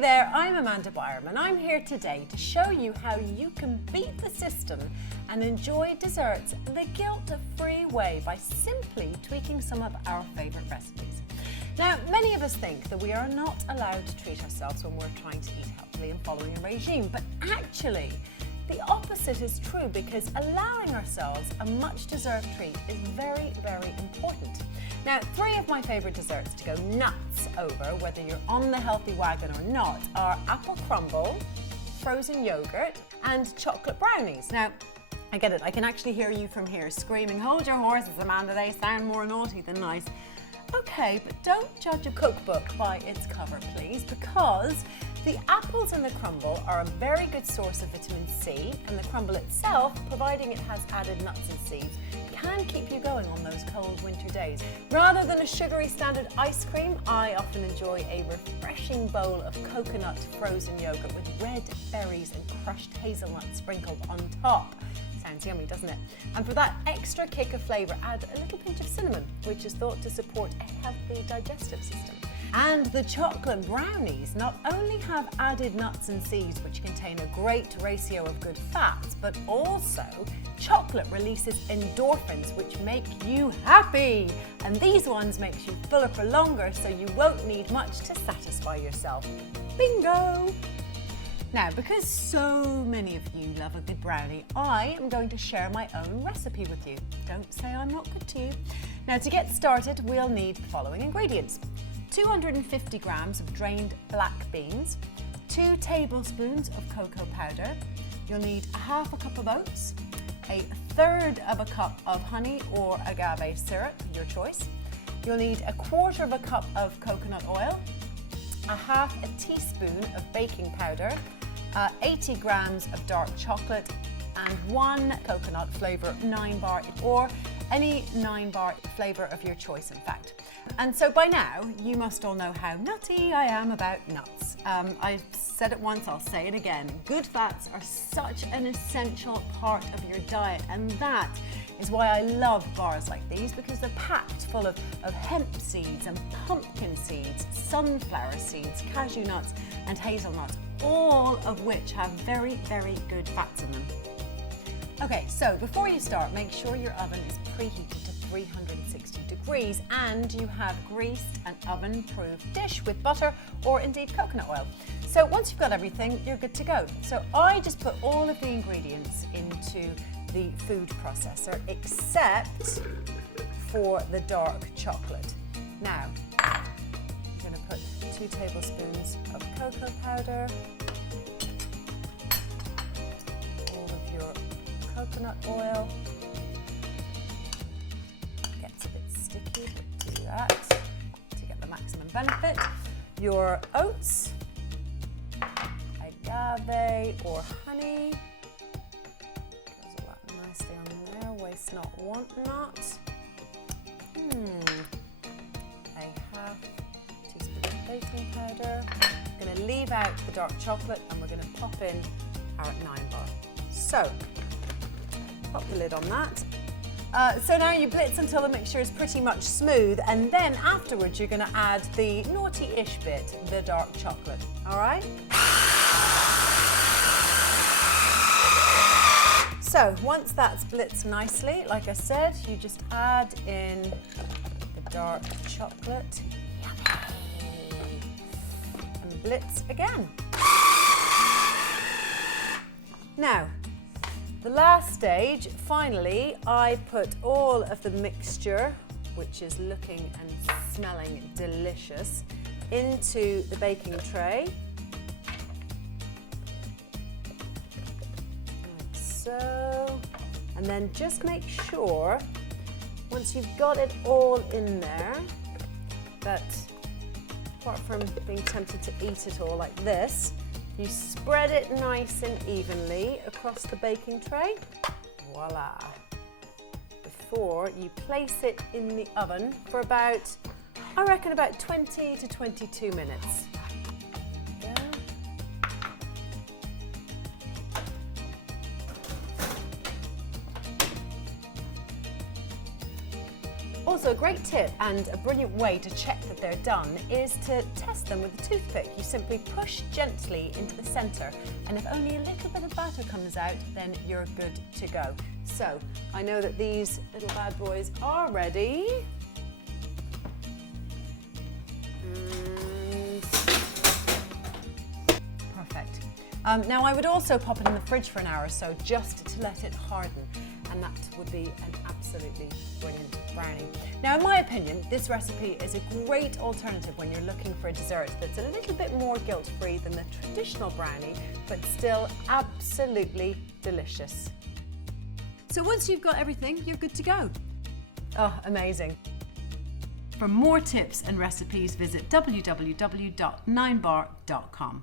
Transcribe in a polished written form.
there, I'm Amanda Byram and I'm here today to show you how you can beat the system and enjoy desserts the guilt-free way by simply tweaking some of our favourite recipes. Now, many of us think that we are not allowed to treat ourselves when we're trying to eat healthily and following a regime, but actually, the opposite is true because allowing ourselves a much-deserved treat is very, very important. Now, 3 of my favourite desserts to go nuts over, whether you're on the healthy wagon or not, are apple crumble, frozen yoghurt, and chocolate brownies. Now, I get it, I can actually hear you from here screaming, "Hold your horses, Amanda, they sound more naughty than nice." Okay, but don't judge a cookbook by its cover, please, because the apples in the crumble are a very good source of vitamin C, and the crumble itself, providing it has added nuts and seeds, can keep you going on those cold winter days. Rather than a sugary standard ice cream, I often enjoy a refreshing bowl of coconut frozen yogurt with red berries and crushed hazelnuts sprinkled on top. Sounds yummy, doesn't it? And for that extra kick of flavour, add a little pinch of cinnamon, which is thought to support a healthy digestive system. And the chocolate brownies not only have added nuts and seeds, which contain a great ratio of good fats, but also chocolate releases endorphins, which make you happy. And these ones make you fuller for longer, so you won't need much to satisfy yourself. Bingo! Now, because so many of you love a good brownie, I am going to share my own recipe with you. Don't say I'm not good to you. Now, to get started, we'll need the following ingredients. 250 grams of drained black beans, 2 tablespoons of cocoa powder. You'll need ½ cup of oats, 1/3 cup of honey or agave syrup, your choice. You'll need 1/4 cup of coconut oil, 1/2 teaspoon of baking powder, 80 grams of dark chocolate, and 1 coconut flavour 9-bar, or any 9-bar flavour of your choice, in fact. And so by now, you must all know how nutty I am about nuts. I've said it once, I'll say it again. Good fats are such an essential part of your diet, and that is why I love bars like these, because they're packed full of hemp seeds and pumpkin seeds, sunflower seeds, cashew nuts and hazelnuts, all of which have very, very good fats in them. Okay, so before you start, make sure your oven is preheated to 360 degrees and you have greased an oven-proof dish with butter or indeed coconut oil. So once you've got everything, you're good to go. So I just put all of the ingredients into the food processor except for the dark chocolate. Now, I'm going to put 2 tablespoons of cocoa powder, all of your coconut oil. Gets a bit sticky, but do that to get the maximum benefit. Your oats, agave or honey. Goes all that nicely on there. Waste not, want not. ½ teaspoon of baking powder. I'm going to leave out the dark chocolate and we're going to pop in our 9-bar. So, pop the lid on that. So now you blitz until the mixture is pretty much smooth, and then afterwards you're going to add the naughty-ish bit, the dark chocolate. All right? So once that's blitzed nicely, like I said, you just add in the dark chocolate. And blitz again. Now, the last stage, finally, I put all of the mixture, which is looking and smelling delicious, into the baking tray. Like so. And then just make sure, once you've got it all in there, that apart from being tempted to eat it all like this, you spread it nice and evenly across the baking tray. Voila. Before you place it in the oven for about, I reckon about 20 to 22 minutes. There we go. Also, a great tip and a brilliant way to check that they're done is to test them with a toothpick. You simply push gently into the centre, and if only a little bit of batter comes out, then you're good to go. So, I know that these little bad boys are ready. Perfect. Now, I would also pop it in the fridge for an hour or so just to let it harden, and that would be an absolutely brilliant brownie. Now, in my opinion, this recipe is a great alternative when you're looking for a dessert that's a little bit more guilt-free than the traditional brownie, but still absolutely delicious. So once you've got everything, you're good to go. Oh, amazing. For more tips and recipes, visit www.9bar.com.